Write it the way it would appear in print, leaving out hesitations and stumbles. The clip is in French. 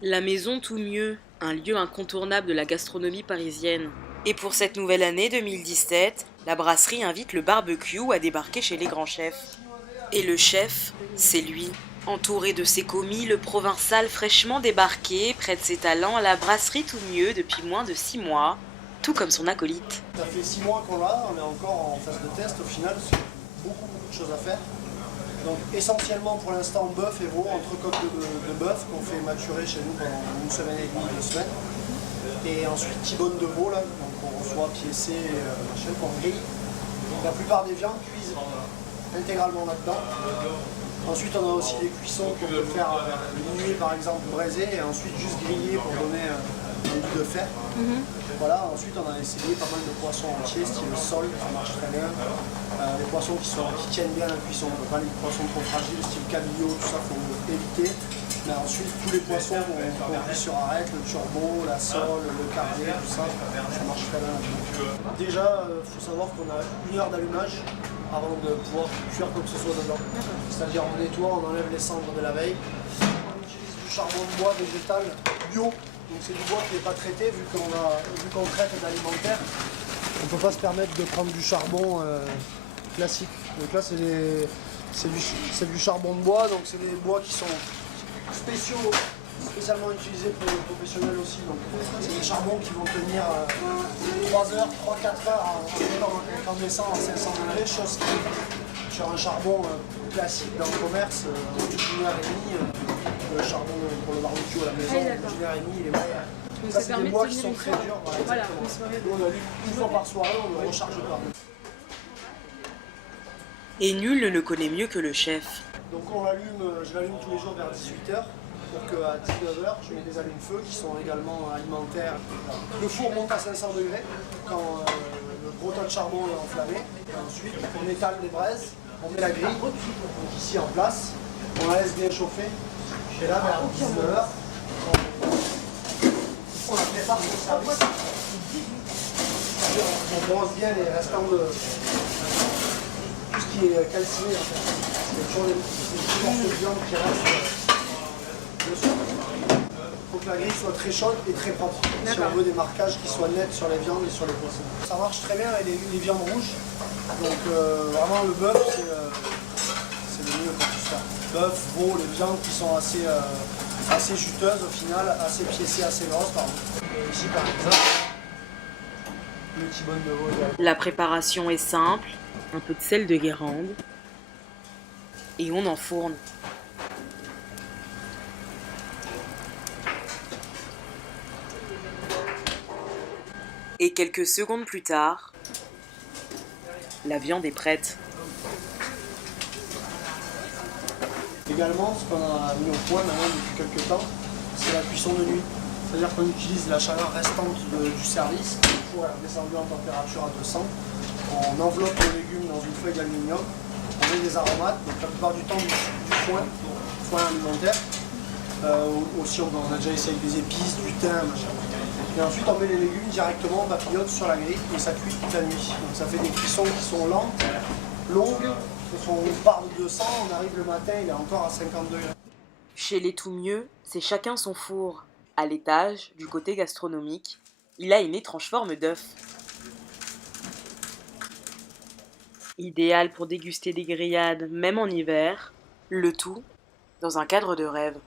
La Maison Tout Mieux, un lieu incontournable de la gastronomie parisienne. Et pour cette nouvelle année 2017, la brasserie invite le barbecue à débarquer chez les grands chefs. Et le chef, c'est lui. Entouré de ses commis, le provençal fraîchement débarqué prête ses talents à la brasserie Tout Mieux depuis moins de 6 mois, tout comme son acolyte. Ça fait 6 mois qu'on l'a, on est encore en phase de test au final, c'est beaucoup de choses à faire. Donc essentiellement pour l'instant bœuf et veau, entrecôte de bœuf qu'on fait maturer chez nous pendant une semaine et demie, 2 semaines. Et ensuite T-bone de veau, là, donc on reçoit piécé, machin, qu'on grille. La plupart des viandes cuisent intégralement là-dedans. Ensuite on a aussi des cuissons qu'on peut faire minuit par exemple braisé et ensuite juste griller pour donner un goût de fer. Voilà, ensuite on a essayé pas mal de poissons entiers, style sol, ça marche très bien. Les poissons qui tiennent bien la cuisson, pas les poissons trop fragiles, style cabillaud, tout ça, faut éviter. Mais ensuite tous les poissons qu'on cuit sur arête, le turbo, la sole, le carnet, tout ça, ça marche très bien. Déjà, il faut savoir qu'on a 1 heure d'allumage avant de pouvoir cuire quoi que ce soit dedans. C'est-à-dire on nettoie, on enlève les cendres de la veille. On utilise du charbon de bois végétal bio. Donc c'est du bois qui n'est pas traité vu qu'on traite d'alimentaire. On ne peut pas se permettre de prendre du charbon classique. Donc là c'est du charbon de bois, donc c'est des bois qui sont spécialement utilisés pour les professionnels aussi. Donc c'est des charbons qui vont tenir 3 heures, 3-4 heures en incandescent à 500 degrés, chose qui sur un charbon classique dans le commerce, une heure et demie. Le charbon pour le barbecue à la maison, une heure et demie, il est mort. Ça, c'est des bois qui sont très durs. Voilà, nous, on allume une fois par soirée, on ne le recharge pas. Et nul ne le connaît mieux que le chef. Donc je l'allume tous les jours vers 18h pour qu'à 19h, je mets des allumes-feu qui sont également alimentaires. Le four monte à 500 degrés quand le gros tas de charbon est enflammé. Et ensuite, on étale les braises, on met la grille, donc ici en place, on la laisse bien chauffer. Et là, vers 19h, on la prépare pour le service. On brosse bien les restants de tout ce qui est calciné. En fait. Il y a toujours des petits morceaux de viande qui restent dessus. Il faut que la grille soit très chaude et très propre. Si on veut des marquages qui soient nets sur les viandes et sur les poissons. Ça marche très bien avec les viandes rouges. Donc vraiment le bœuf, c'est le mieux pour tout ça. Bœuf, veau, les viandes qui sont assez juteuses au final, assez piécées, assez grosses. Pardon. Et ici par exemple, le T-bone de veau. La préparation est simple, un peu de sel de Guérande, et on enfourne. Et quelques secondes plus tard, la viande est prête. Également, ce qu'on a mis au point maintenant depuis quelques temps, c'est la cuisson de nuit. C'est-à-dire qu'on utilise la chaleur restante du service, le four est redescendu en température à 200. On enveloppe les légumes dans une feuille d'aluminium, on met des aromates, donc la plupart du temps du foin alimentaire. Aussi on a déjà essayé avec des épices, du thym, machin. Et ensuite on met les légumes directement en papillote sur la grille et ça cuit toute la nuit. Donc ça fait des cuissons qui sont lentes, longues. On part de 200, on arrive le matin, il est encore à 50 degrés. Chez les Tout Mieux, c'est chacun son four. À l'étage, du côté gastronomique, il a une étrange forme d'œuf. Idéal pour déguster des grillades, même en hiver, le tout dans un cadre de rêve.